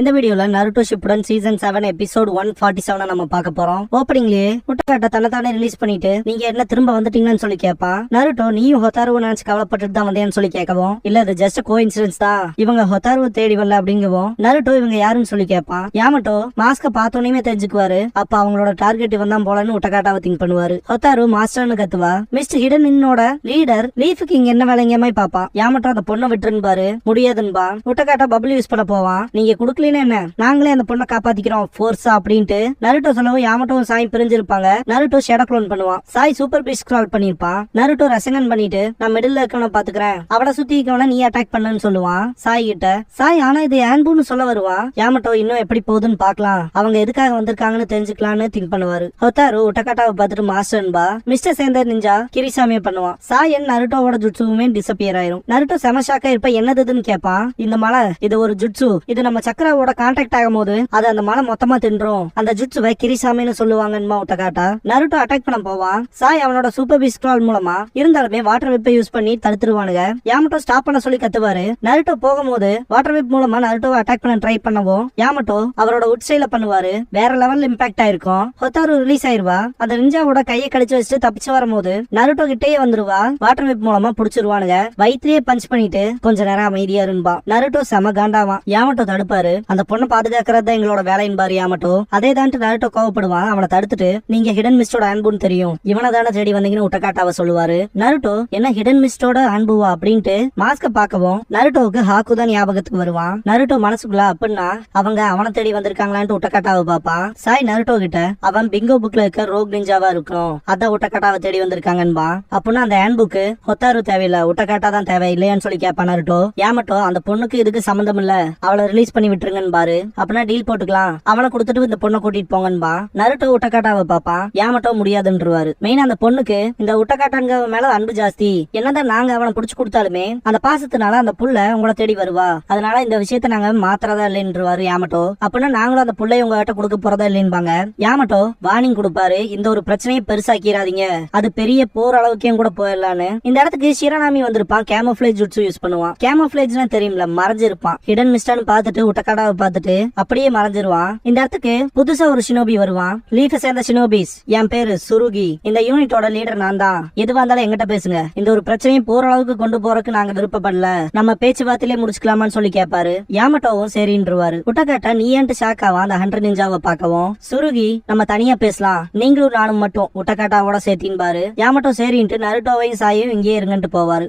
இந்த வீடியோல Naruto Shippuden season 7 episode 147 நம்ம பார்க்க போறோம். ஓப்பனிங்லயே உட்டகாட்டா தன்னைத்தானே ரிலீஸ் பண்ணிட்டு நீங்க என்ன திரும்ப வந்துட்டீங்கன்னு சொல்லி கேட்பான். நருட்டோ நீயும் ஹொத்தாருவை நினைச்சு கவலைப்பட்டுட்டு தான் வந்தேன்னு சொல்லி கேட்கவும், இல்ல அது ஜஸ்ட் கோஇன்சிடென்ஸ் தான், இவங்க ஹொத்தாருவை தேடி வரல அப்படிங்கவும், நருட்டோ இவங்க யாருன்னு சொல்லி கேட்பான். யாமட்டோ மாஸ்க பார்த்தோன்னே தெரிஞ்சுக்குவாரு. அப்ப அவங்களோட டார்கெட் இவன் தான் போலன்னு உட்டகாட்டாவை திங்க் பண்ணுவாரு. ஹொத்தாரு மாஸ்டர்னு கத்துவா. மிஸ்டர் ஹிடன் இன்னோட லீடர் லீஃபுக்கு இங்க என்ன வேலைங்கமாய் பாப்பா. யாமட்டோ அந்த பொண்ணை விட்டுருன்பாரு. முடியாதுன்பா. உட்டகாட்டா பபிள் யூஸ் பண்ண போவான். நீங்க குடுக்கலன்னு என்ன, நாங்களே அந்த பொண்ணை காப்பாத்திக்கிறோம் ஃபோர்ஸா அப்படின்ட்டு நருட்டோ சொல்லவும் யாமட்டோவும் சாய் பிரிஞ்சிருப்பாங்க. நருட்டோ ஷேடோ க்ளோன் பண்ணுவான். சாய் சூப்பர் பீஸ்ட் ஸ்க்ரால் பண்ணிருப்பான். நருட்டோ ரசங்கன் பண்ணிட்டு நான் மிடில்ல இருக்கவன பாத்துக்கிறேன், அவளை சுத்தி இருக்கவன நீ அட்டாக் பண்ணுன்னு சொல்லுவான் சாய் கிட்ட. சாய் ஆனா இது ஆன்புன்னு சொல்ல வருவான். யாமட்டோ இன்னும் எப்படி போகுதுன்னு பாக்கலாம், அவங்க எதுக்காக வந்திருக்காங்கன்னு தெரிஞ்சுக்கலாம்னு திங்க் பண்ணுவாரு. ஹொத்தாரு உட்டகாட்டாவை பார்த்துட்டு மாஸ்டர்ன்பா. மிஸ்டர் சேந்தர் நிஞ்சா கிரிசாமியை பண்ணுவான். சாய் நருட்டோவோட ஜுட்சுவுமே டிசப்பியர் ஆயிரும். நருட்டோ செமஷாக்கா இருப்ப என்னதுன்னு கேட்பான். இந்த மலை இது ஒரு ஜுட்சு, இது நம்ம சக்கராவோட கான்டாக்ட் ஆகும் போது அது அந்த மலை மொத்தமா தின்றும், அந்த ஜுட்சுவை கிரிசாமின்னு சொல்லுவாங்கன்னு உட்டகாட்டா. நருட்டோ அட்டாக் பண்ண போவான். சாய் அவனோட சூப்பர் பீஸ்ட் ஸ்க்ரால் மூலமா இருந்தாலுமே வாட்டர் வெப்பை யூஸ் பண்ணி தடுத்துருவானுங்க. யாமட்டோ ஸ்டாப் பண்ண சொல்லி கத்துவாரு. நருட்டோ போகும்போது வாட்டர் வெப் மூலமா நருட்டோவை அட்டாக் பண்ண ட்ரை பண்ணவும் யாமட்டோ அவரோட உட்சைல பண்ணுவாரு. வேற லெவல் இம்பாக்ட் ஆயிருக்கும். ஹொத்தாரு ரிலீஸ் ஆயிருவா. அந்த நிஞ்சாவோட கையை கடிச்சு வச்சுட்டு தப்பிச்சு வரும்போது நருட்டோ கிட்டே வந்துருவா. வாட்டர் வெப் மூலமா புடிச்சிருவானுங்க. வயிற்றுலயே பஞ்ச் பண்ணிட்டு கொஞ்ச நேரம் அமைதியா இருப்பா. நருட்டோ செம காண்டாவான். யாமட்டோ தடுப்பாரு. அந்த பொண்ணை பாதுகாக்கிறது தான் எங்களோட வேலையின் பாரு யாமட்டோ. அதே தான் நருட்டோ கோவப்படுவான். அவனை தடுத்துட்டு நீங்க ஹிடன் மிஸ்டோட அன்புன்னு தெரியும், இவனை தானே தேடி வந்தீங்கன்னு உட்டகாட்டாவை சொல்லுவாரு. நருட்டோ என்ன ஹிடன் மிஸ்டோட அன்புவா அப்படின்ட்டு மாஸ்க பாக்கவும் நருட்டோவுக்கு ஹாக்கு தான் ஞாபகத்துக்கு வருவான். நருட்டோ மனசுக்குள்ள அப்படின்னா அவங்க அவனை தேடி வந்திருக்காங்களான்ட்டு உட்டகாட்டாவை பாப்பான். சாய் நருட்டோ கிட்ட அவன் பிங்கோ புக்ல இருக்க ரோக் நிஞ்சாவா இருக்கணும், அதான் உட்டகாட்டாவை தேடி வந்திருக்காங்கன்பா. அப்படின்னா அந்த ஹேண்ட்புக்கு ஹொத்தாரு தேவையில்ல, உட்டகாட்டா தான் தேவை இல்லையான்னு சொல்லி கேட்பான் நருட்டோ. யாமட்டோ அந்த பொண்ணுக்கு இதுக்கு சம்பந்தம் இல்ல, அவளை ரிலீஸ் பண்ணி விட்டுருங்கன்னு பாரு, அப்படின்னா டீல் போட்டுக்கலாம், அவனை கொடுத்துட்டு இந்த பொண்ணை கூட்டிட்டு போங்கன்பா. நருட்டோ உட்டகாட்டாவை பாப்பான். யாமட்டோ முடியாதுன்றுவாரு. மெயினா அந்த பொண்ணுக்கு இந்த உட்டகாட்டாங்க மேல அன்பு ஜாஸ்தி. என்னதான் நாங்க அவனை புடிச்சு கொடுத்தாலுமே அந்த பாசத்தினால அந்த புள்ள உங்களை தேடி வருவா, அதனால இந்த விஷயத்த நாங்க மாத்திரதா இல்லைன்றுவாரு யாமட்டோ. அப்படின்னா நாங்களும் அந்த புள்ளைய உங்ககிட்ட கொடுக்க போறதா இல்லைன்பாங்க. யாமட்டோ வார்னிங் கொடுப்பாரு, இந்த ஒரு பிரச்சனையை பெருசாக்கிறாதீங்க, அது பெரிய போர் அளவுக்கே கூட போயிடலான்னு. இந்த இடத்துக்கு ஷிரானாமி வந்திருப்பான். கேமோஃபிளேஜ் ஜுட்சு யூஸ் பண்ணுவான். கேமோஃபிளேஜ்னா தெரியும்ல, மறைஞ்சிருப்பான். ஹிடன் மிஸ்டான்னு பார்த்துட்டு உட்டகாட்டாவை பார்த்துட்டு அப்படியே மறைஞ்சிருவான். இந்த இடத்துக்கு புதுசா ஒரு ஷினோபி வருவான். லீஃபை சேர்ந்த ஷினோபிஸ். என் பேரு சுருகி, இந்த யூனிட்டோட லீடர் நான் தான், எதுவா இருந்தாலும் எங்கிட்ட பேசுங்க, இந்த ஒரு பிரச்சனையை போற அளவுக்கு கொண்டு போறதுக்கு நாங்க விருப்பப்படல, நம்ம பேச்சுவார்த்தையிலே முடிச்சுக்கலாமான்னு சொல்லி கேட்பாரு. யாமட்டோவும் சரின்றுவாரு. உட்டகாட்டா நீ ஏன்ட்டு ஷாக் ஆவா அந்த 100 நிஞ்சாவை பார்க்கவும். சுருகி நம்ம தனியா பேசலாம், நீங்களும் நானும் மட்டும் உட்டகாட்டாவோட சேர்த்தின்பாரு. யாமட்டோ சரின்ட்டு நருட்டோவையும் சாயும் இங்கே இருங்கன்ட்டு போவாரு.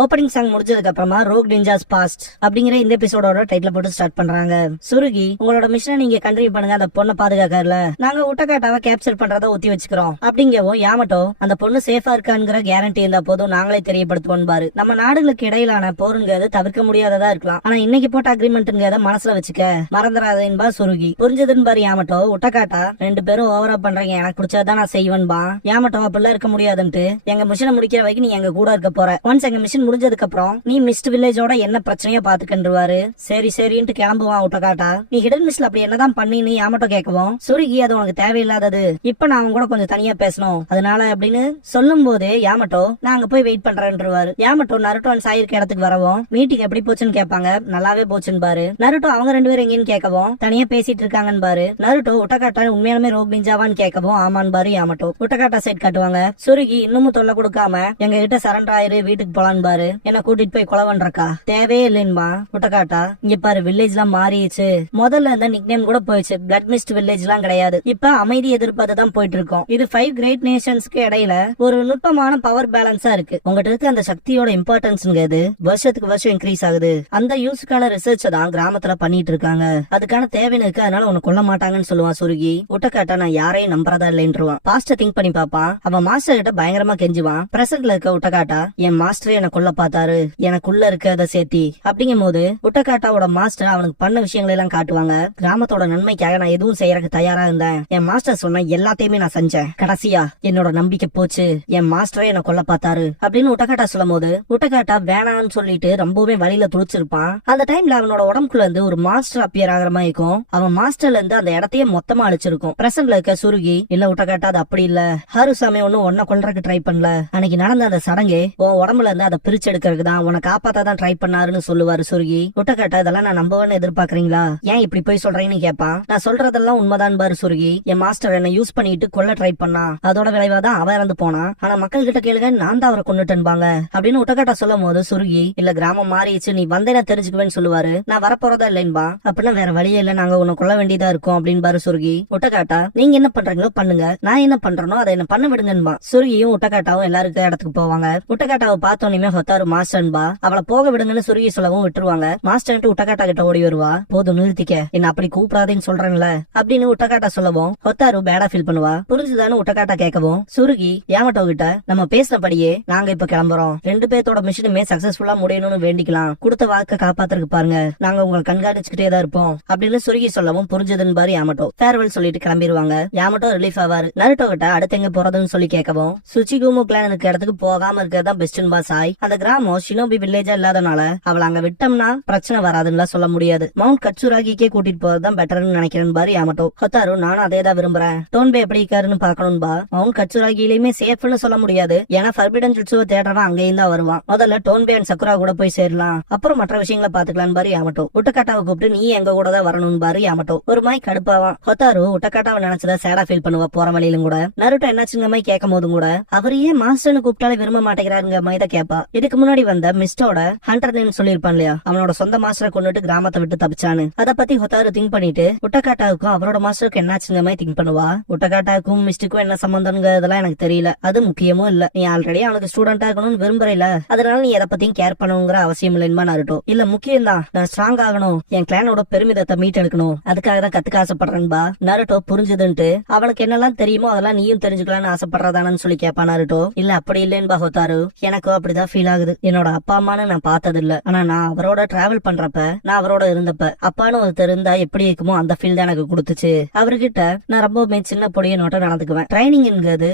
ஓப்பனிங் சாங் முடிஞ்சதுக்கு அப்புறமா ரோக் நிஞ்சாஸ் பாஸ்ட் அப்படிங்கிற இந்த எபிசோடோட டைட்டில் போட்டு ஸ்டார்ட் பண்றாங்க. சுருகி உங்களோட மிஷனை நீங்க கண்டினியூ பண்ணுங்க, அந்த பொண்ணை பாதுகாக்கல, நாங்க உட்டகாட்டாவை கேப்சர் பண்றத ஒத்தி வச்சுக்கிறோம் அப்படிங்கவும் யாமட்டோ அந்த பொண்ணு சேஃபா இருக்காங்கிற கேரண்டி இருந்தா போதும், நாங்களே தெரியப்படுத்துவோம் பாரு. நம்ம நாடுகளுக்கு இடையிலான போருங்கிறது தவிர்க்க முடியாததா இருக்கலாம், ஆனா இன்னைக்கு போட்ட அக்ரிமெண்ட்ங்கிறத மனசுல வச்சுக்க மறந்துடாதேன்பா சுருகி. புரிஞ்சதுன்னு பாரு யாமட்டோ. உட்டகாட்டா ரெண்டு பேரும் ஓவரா பண்றீங்க, எனக்கு பிடிச்சதான் நான் செய்வேன்பா. யாமட்டோ அப்படிலாம் இருக்க முடியாதுன்ட்டு எங்க மிஷனை முடிக்கிற வரைக்கும் நீ எங்க கூட இருக்க போற, ஒன்ஸ் எங்க மிஷன் முடிஞ்சதுக்கு அப்புறம் நீ மிஸ்ட் வில்லேஜோட என்ன பிரச்சனையோ பாத்துக்கின்றுவாரு. சரி சரின்ட்டு கிளம்புவான் உட்டகாட்டா. நீ ஹிடன் மிஸ்ல அப்படி என்னதான் பண்ணின்னு யாமட்டோ கேட்கவும், சுருகி அது உனக்கு தேவையில்லாதது, இப்ப நான் அவங்க கூட கொஞ்சம் தனியா பேசணும், அதனால அப்படின்னு சொல்லும் போது யாமட்டோ நான் அங்க போய் வெயிட் பண்றேன்றுவாரு. யாமட்டோ நருட்டோ சாயிருக்க இடத்துக்கு வரவும் மீட்டிங் எப்படி போச்சுன்னு கேட்பாங்க. நல்லாவே போச்சுன்னு பாரு. நருட்டோ அவங்க ரெண்டு பேரும் எங்கன்னு கேட்கவும் தனியா பேசிட்டு இருக்காங்கன்னு பாரு. நருட்டோ உட்டகாட்டா உண்மையாலுமே ரோக் நிஞ்சாவான்னு கேட்கவும் ஆமான்னு பாரு யாமட்டோ. உட்டகாட்டா சைட் காட்டுவாங்க. சுருகி இன்னமும் தொல்லை கொடுக்காம எங்க கிட்ட சரண்டர் ஆயிரு, வீட்டுக்கு போலான்னு பாரு. என்ன கூட்டிட்டு போய் கொலை பண்றக்கா தேவையே இல்லைன்பா. உட்டகாட்டா இங்க பாரு வில்லேஜ் எல்லாம் மாறிடுச்சு, முதல்ல இந்த நிக் நேம் கூட போயிடுச்சு, பிளட் மிஸ்ட் வில்லேஜ் எல்லாம் கிடையாது, இப்ப அமைதி எதிர்பார்த்துதான் போயிட்டு இருக்கோம். இது 5 கிரேட் நேஷன்ஸ்க்கு இடையில ஒரு நுட்பமான பவர் பேலன்ஸா இருக்கு. உங்ககிட்ட இருக்க அந்த சக்தியோட இம்பார்ட்டன்ஸ்ங்கிறது வருஷத்துக்கு வருஷம் இன்க்ரீஸ் ஆகுது. அந்த யூஸுக்கான ரிசர்ச் தான் கிராமத்துல பண்ணிட்டு இருக்காங்க, அதுக்கான தேவைன்னு இருக்கு, அதனால உன்னை கொல்ல மாட்டாங்கன்னு சொல்லுவான் சுருகி. உட்டகாட்டா நான் யாரையும் நம்புறதா இல்லைன்றான். பாஸ்ட திங்க் பண்ணி பாப்பான். அவன் மாஸ்டர் கிட்ட பயங்கரமா கெஞ்சுவான். பிரசன்ட்ல இருக்க உட்டகாட்டா என் மாஸ்டரே என்ன கொல்ல பார்த்தாரு எனக்குள்ள இருக்கிறத சேர்த்தி. அப்படிங்கும் போது உட்டகாட்டாவோட மாஸ்டர் அவனுக்கு பண்ண விஷயங்களை எல்லாம் காட்டுவாங்க. கிராமத்தோட நன்மைக்காக நான் எதுவும் செய்யறதுக்கு தயாரா இருந்தேன். என் மாஸ்டர் சொன்ன எல்லாத்தையுமே நான் செஞ்சேன். கடைசியா என்னோட நம்பிக்கை போச்சு. என் மாஸ்டரே என்ன கொல்ல பார்த்தாரு அப்படின்னு உட்டகாட்டா சொல்லும் போது உட்டகாட்டா வேணான்னு சொல்லிட்டு ரொம்பவே வழியில துடிச்சிருப்பான். அந்த டைம்ல அவனோட உடம்புக்குள்ள இருந்து ஒரு மாஸ்டர் அப்பியர் ஆகிற மாதிரி இருக்கும். அவன் மாஸ்டர்ல இருந்து அந்த இடத்தையே மொத்தமா அழிச்சிருக்கும். பிரசன்ட்ல இருக்க சுருகி இல்ல உட்டகாட்டா அது அப்படி இல்ல, ஹாருசாமி ஒண்ணு ஒன்ன கொல்றதுக்கு ட்ரை பண்ணல. அன்னைக்கு நடந்த அந்த சடங்கே உன் உடம்புல இருந்து அதை பிரிச்சு எடுக்கிறதுக்கு தான், உன்னை காப்பாத்தான் ட்ரை பண்ணாருன்னு சொல்லுவாரு சுருகி. உட்டகாட்டா இதெல்லாம் நான் நம்பவன்னு எதிர்பார்க்கறீங்களா, ஏன் இப்படி போய் சொல்றீங்கன்னு கேட்பான். நான் சொல்றதெல்லாம் உண்மைதான் பாரு சுருகி. என் மாஸ்டர் என்ன யூஸ் பண்ணிட்டு கொல்ல ட்ரை பண்ணா, அதோட விளைவாதான் அவன் இறந்து போனா. ஆனா மக்கள் கிட்ட கேளுங்க நான் தான் அவரை கொண்டுட்டேன்பாங்க அப்படின்னு உட்டகாட்டா சொல்லும் போது சுருகி இல்ல கிராமம் மாறிடுச்சு, நீ வந்தேன்னா தெரிஞ்சுக்குவேன்னு சொல்லுவாரு. நான் வரப்போறதா இல்லைன்பா. அப்படின்னா வேற வழியே இல்ல, நாங்க உன்னை கொல்ல வேண்டியதா இருக்கும் அப்படின்னு பாரு சுருகி. உட்டகாட்டா நீங்க என்ன பண்றீங்களோ பண்ணுங்க, நான் என்ன பண்றேனோ அதை என்ன பண்ண விடுங்கன்பா. சுருகியும் உட்டகாட்டாவும் எல்லாருக்கும் இடத்துக்கு போவாங்க. உட்டகாட்டாவை பார்த்தோன்னே ஹொத்தாரு மாஸ்டர்பா அவளை போக விடுங்கன்னு சுருகி சொல்லவும் விட்டுருவாங்க. மாஸ்டர் உட்டகாட்டா கிட்ட ஓடி வருவா. போதும் நிறுத்திக்க, என்ன அப்படி கூப்பிடாதேன்னு சொல்றேன்ல அப்படின்னு உட்டகாட்டா சொல்லவும் ஹொத்தாரு பேடா ஃபீல் பண்ணுவா. புரிஞ்சுதானு உட்டகாட்டா கேட்கவும் சுருகி யாமட்டோ கிட்ட நம்ம பேசினபடியே நாங்க இப்ப கிளம்புறோம், 2 பேர்த்தோட மிஷனுமே சக்சஸ்ஃபுல்லா முடியணும்னு வேண்டிக்கலாம், கொடுத்த வாக்க காப்பாத்துறதுக்கு பாருங்க, நாங்க உங்களை கண்காணிச்சுக்கிட்டே தான் இருப்போம் அப்படின்னு சுருகி சொல்லவும் புரிஞ்சதுன்னு பாரு யாமட்டோ ஃபேர்வெல் சொல்லிட்டு கிளம்பிடுவாங்க. யாமட்டோ ரிலீஃப் ஆவாரு. நருட்டோ கிட்ட அடுத்து எங்க போறதுன்னு சொல்லி கேட்கவும் சுச்சிகுமு கிளான் இருக்க இடத்துக்கு போகாம இருக்கிறதா பெஸ்ட்னு பா சாய். அந்த கிராமம் ஷினோபி வில்லேஜா இல்லாதனால அவளை அங்க விட்டோம்னா பிரச்சனை வராதுன்னு சொல்ல முடியாது. மவுண்ட் கட்சுராகிக்கே கூட்டிட்டு போறதுதான் பெட்டர்னு நினைக்கிறேன் பாரு யாமட்டோ. ஹொத்தாரு நானும் அதே தான் விரும்புறேன், டோன்பே எப்படி இருக்காருன்னு பாக்கணும் பா. மவுண்ட் கட்சுராகிலயுமே சேஃப்னு சொல்ல முடியாது, ஏன்னா ஃபர்பிடன் ஜுட்சுவை தேடுறவன் அங்கேயும் தான் வருவான். முதல்ல டோன்பே அண்ட் சக்குரா கூட போய் சேரலாம், அப்புறம் மற்ற விஷயங்களை பாத்துக்கலாம் பாரு யாமட்டோ. உட்டகாட்டாவை கூப்பிட்டு நீ எங்க கூட தான் வரணும் பாரு யாமட்டோ. ஒரு மாதிரி கடுப்பாவான். ஹொத்தாரு உட்டகாட்டாவை நினைச்சதா சேடா ஃபீல் பண்ணுவா போற வழியிலும் கூட. நருட்டோ என்னாச்சுங்க மாதிரி கேட்கும் போதும் கூட அவர் ஏன் மாஸ்டர்னு கூப்பிட்டாலே விரும்ப மாட்டேங்கிறாருங்க மாதிரி தான் கேப்பா. இதுக்கு முன்னாடி வந்த மிஸ்டோட ஹண்டர்னு சொல்லியிருப்பான் இல்லையா, அவனோட சொந்த மாஸ்டரை கொண்டுட்டு கிராமத்தை விட்டு தப்பிச்சான்னு. அதை பத்தி ஹொத்தாரு திங்க் பண்ணிட்டு உட்டகாட்டாவுக்கும் அவரோட மாஸ்டருக்கு என்னாச்சுங்க மாதிரி திங்க் பண்ணுவா. உட்டகாட்டாவுக்கும் மிஸ்டுக்கும் என்ன சம்பந்தம்ங்கிறதெல்லாம் எனக்கு தெரியல, அது முக்கியமும் இல்ல, நீ ஆல்ரெடி அவனுக்கு ஸ்டூடெண்டா இருக்கணும்னு விரும்புறீல, அதனால நீ எதை பத்தியும் கேர் பண்ணுங்கிற அவசியம் இல்லைன்னு நருட்டோ. இல்ல முக்கியம் தான், நான் ஸ்ட்ராங் ஆகணும், என் கிளானோட பெருமிதத்தை மீட் எடுக்கணும், அதுக்காக தான் கத்துக்க ஆசைப்படுறேன்பா. நருட்டோ புரிஞ்சுதுன்ட்டு அவனுக்கு என்னெல்லாம் தெரியுமோ அதெல்லாம் நீயும் தெரிஞ்சுக்கலாம்னு ஆசைப்படுறதானு சொல்லி கேப்பா நருட்டோ. இல்ல அப்படி இல்லைன்னு ஹொத்தாரு, எனக்கும் அப்படிதான் ஃபீல் ஆகுது. என்னோட அப்பா அம்மான்னு நான் பார்த்தது இல்ல, ஆனா நான் அவரோட டிராவல் பண்றப்ப நான் அவரோட இருந்தப்ப அப்பான்னு ஒருத்தர் இருந்தா எப்படி இருக்குமோ அந்த ஃபீல் தான் எனக்கு கொடுத்துச்சு. அவர்கிட்ட நான் ரொம்பவுமே சின்ன பொடிய நோட்ட நடந்துக்குவேன். ட்ரைனிங்கிறது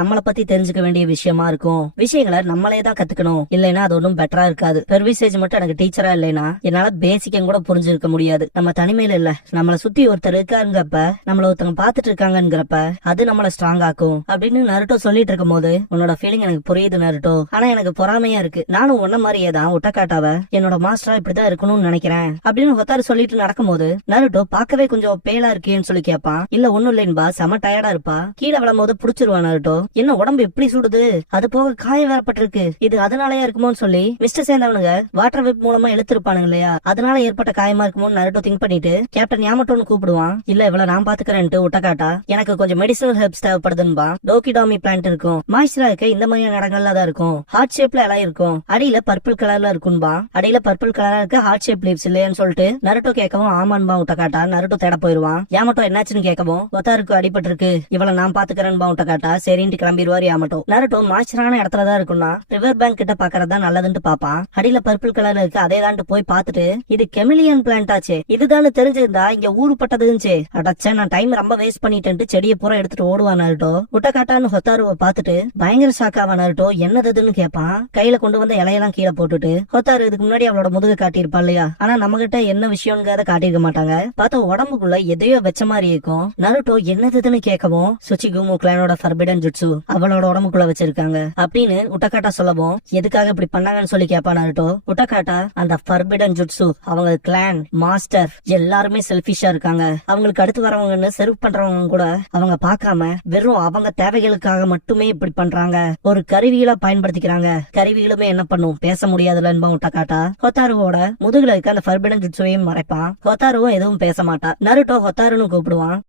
நம்மளை பத்தி தெரிஞ்சுக்க வேண்டிய விஷயமா இருக்கும், விஷயங்களை நம்மளே தான் கத்துக்கணும், இல்லைன்னா அது ஒன்னும் பெட்டரா இருக்காது. பெர்விசேஜ் மட்டும் எனக்கு டீச்சரா இல்லைன்னா என்னால பேசிக்கம் கூட புரிஞ்சிருக்க முடியாது. நம்ம தனிமையில இல்ல, நம்மளை சுத்தி ஒருத்தர் இருக்காருங்கிறப்ப, நம்மள ஒருத்தவங்க பாத்துட்டு இருக்காங்கிறப்ப அது நம்மள ஸ்ட்ராங் ஆக்கும் அப்படின்னு நருட்டோ சொல்லிட்டு இருக்கும் போது உன்னோட ஃபீலிங் எனக்கு புரியுது நருட்டோ, ஆனா எனக்கு பொறாமையா இருக்கு. நானும் உன்ன மாதிரியே தான் உட்டகாட்டாவ என்னோட மாஸ்டரா இப்படிதான் இருக்கணும்னு நினைக்கிறேன் அப்படின்னு ஹொத்தாரு சொல்லிட்டு நடக்கும் போது நருட்டோ பார்க்கவே கொஞ்சம் பேலா இருக்கேன்னு சொல்லி கேட்பான். இல்ல ஒண்ணும் இல்லைன்பா, செம டயர்டா இருப்பா, கீழே விழும் போது புடிச்சிருவான் நருட்டோ. என்ன உடம்பு எப்படி சுடுது, அது போக காயம் வேறப்பட்டிருக்கு, இது அதனாலயா இருக்குமோன்னு சொல்லி மிஸ்டர் சேர்ந்தவனுங்க வாட்டர் வெப் மூலமா எழுத்திருப்பானுங்க இல்லையா, அதனால ஏற்பட்ட காயமா இருக்குமோன்னு நருட்டோ திங்க் பண்ணிட்டு கேப்டன் யாமட்டோன்னு கூப்பிடுவான். இல்ல இவ்வளவு நான் பாத்துக்கிறேன்ட்டு உட்டகாட்டா எனக்கு கொஞ்சம் மெடிசனல் ஹெல்ப்ஸ் தேவைப்படுதுன்பா. டோக்கிடாமி பிளான்ட் இருக்கும், மாய்ஸ்டரா இருக்க இந்த மாதிரியான இடங்கள்ல தான் இருக்கும், ஹார்ட் ஷேப்ல எல்லாம் இருக்கும், அடியில பர்பிள் கலர்ல இருக்கும்பா, அடியில பர்பிள் கலர்ல இருக்க ஹார்ட் ஷேப் லீவ்ஸ் இல்லையான்னு சொல்லிட்டு நருட்டோ கேட்கவும் ஆமான்பா உட்டகாட்டா. நருட்டோ தேட போயிருவான். யாமட்டோ என்னாச்சுன்னு கேட்கவும் ஒத்தாருக்கு அடிபட்டு இருக்கு, இவளை நான் பாத்துக்கிறேன்பா உட்டகாட்டா. சரின்ட்டு கிளம்பிடுவாரு யாமட்டோ. நருட்டோ மாய்ஸ்டரான இடத்துலதான் இருக்கும்னா ரிவர் பேங்க் கிட்ட பாக்குறதா நல்லதுன்னு பாப்பான். அடியில பர்பிள் கலர்ல இருக்கு அதேதான்ட்டு போய் பாத்துட்டு இது கெமிலியன் பிளான்ட் ஆச்சு, இதுதான் தெரிஞ்சிருந்தா இங்க ஊருப்பட்டதுச்சு, அடச்சே நான் டைம் ரொம்ப வேஸ்ட் பண்ணிட்டு செடியை பூரா எடுத்துட்டு ஓடுவான் நருட்டோ. உட்டகாட்டான்னு ஹொத்தாருவை பாத்துட்டு பயங்கர ஷாக்காவா நருட்டோ. என்னதுன்னு கேட்பான். கையில கொண்டு வந்த இலையெல்லாம் கீழே போட்டுட்டு ஹொத்தாரு இதுக்கு முன்னாடி அவளோட முதுக காட்டியிருப்பா இல்லையா, ஆனா நம்ம கிட்ட என்ன விஷயம்ங்கிறத காட்டியிருக்க மாட்டாங்க. பார்த்தா உடம்புக்குள்ள எதையோ வச்ச மாதிரி இருக்கும். நருட்டோ என்னதுன்னு கேட்கவும் சுச்சிகுமு கிளானோட ஃபர்பிடன் ஜுட்சு அவளோட உடம்புக்குள்ள வச்சிருக்காங்க அப்படின்னு உட்டகாட்டா சொல்லவும் எதுக்காக இப்படி பண்ணாங்கன்னு சொல்லி கேட்பா நருட்டோ. உட்டகாட்டா அந்த ஃபர்பிடன் ஜுட்சு அவங்க கிளான் மாஸ்டர் எல்லாருமே செல்ஃபிஷா இருக்காங்க, அவங்களுக்கு அடுத்து வரவங்கன்னு சர்வ் பண்றவங்க கூட அவங்க பார்க்காம வெறும் அவங்க தேவைகளுக்காக மட்டுமே இப்படி பண்றாங்க, ஒரு கருவிகளை பயன்படுத்திக்கிறாங்க, கருவிகளுமே என்ன பண்ணும் பேச முடியாதுல உட்டகாட்டா. ஹொத்தாருவோட முதுகுல இருக்க அந்த ஃபர்பிடன் ஜுட்சுவையும் மறைப்பான். ஹொத்தாருவும் எதுவும் பேச மாட்டா. நருட்டோ ஹொத்தாருன்னு கூப்பிடுவான்.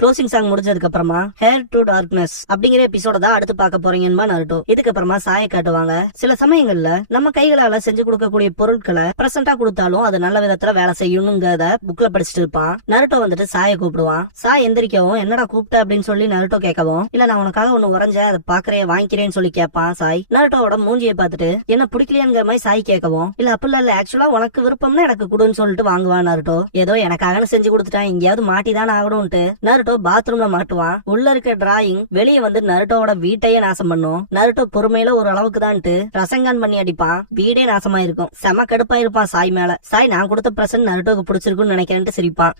க்ளோசிங் சாங் முடிஞ்சதுக்கு அப்புறமா ஹேர் டு டார்க்னஸ் அப்படிங்கிற எபிசோட தான் அடுத்து பார்க்க போறீங்கன்னு நருட்டோ. இதுக்கு அப்புறமா சாயை காட்டுவாங்க. சில சமயங்கள்ல நம்ம கைகளால செஞ்சு கொடுக்கக்கூடிய பொருட்களை பிரசன்டா கொடுத்தாலும் அது நல்ல விதத்துல வேலை செய்யணுங்கிறத புக்ல படிச்சுட்டு இருப்பான். நருட்டோ வந்துட்டு சாயை கூப்பிடுவான். சாய் எந்திரிக்கவும் என்னடா கூப்பிட்ட அப்படின்னு சொல்லி நருட்டோ கேட்கவும், இல்ல நான் உனக்காக ஒண்ணு உறைஞ்சேன், அதை பாக்குறே வாங்கிக்கிறேன்னு சொல்லி கேட்பான் சாய். நருட்டோட மூஞ்சியை பார்த்துட்டு என்ன பிடிக்கலையாங்கிற மாதிரி சாய் கேட்கவும், இல்ல அப்படி இல்ல ஆக்சுவலா உனக்கு விருப்பம்னா எனக்கு கொடுன்னு சொல்லிட்டு வாங்குவான் நருட்டோ. ஏதோ எனக்காக செஞ்சு கொடுத்துட்டான், எங்கேயாவது மாட்டிதான் ஆகணும்ட்டு நருட்டோ பாத்ரூம்ல மாட்டுவான். உள்ள இருக்க டிராயிங் வெளியே வந்து நருட்டோட வீட்டையே நாசம் பண்ணும். நருட்டோ பொறுமையில ஒரு அளவுக்கு தான்ட்டு ரசங்கான் பண்ணி அடிப்பான். வீடே நாசமா இருக்கும். செம கடுப்பா இருப்பான் சாய் மேல. சாய் நான் கொடுத்த பிரசன்ட் நருட்டோக்கு பிடிச்சிருக்குன்னு நினைக்கிறேன்ட்டு சிரிப்பான்.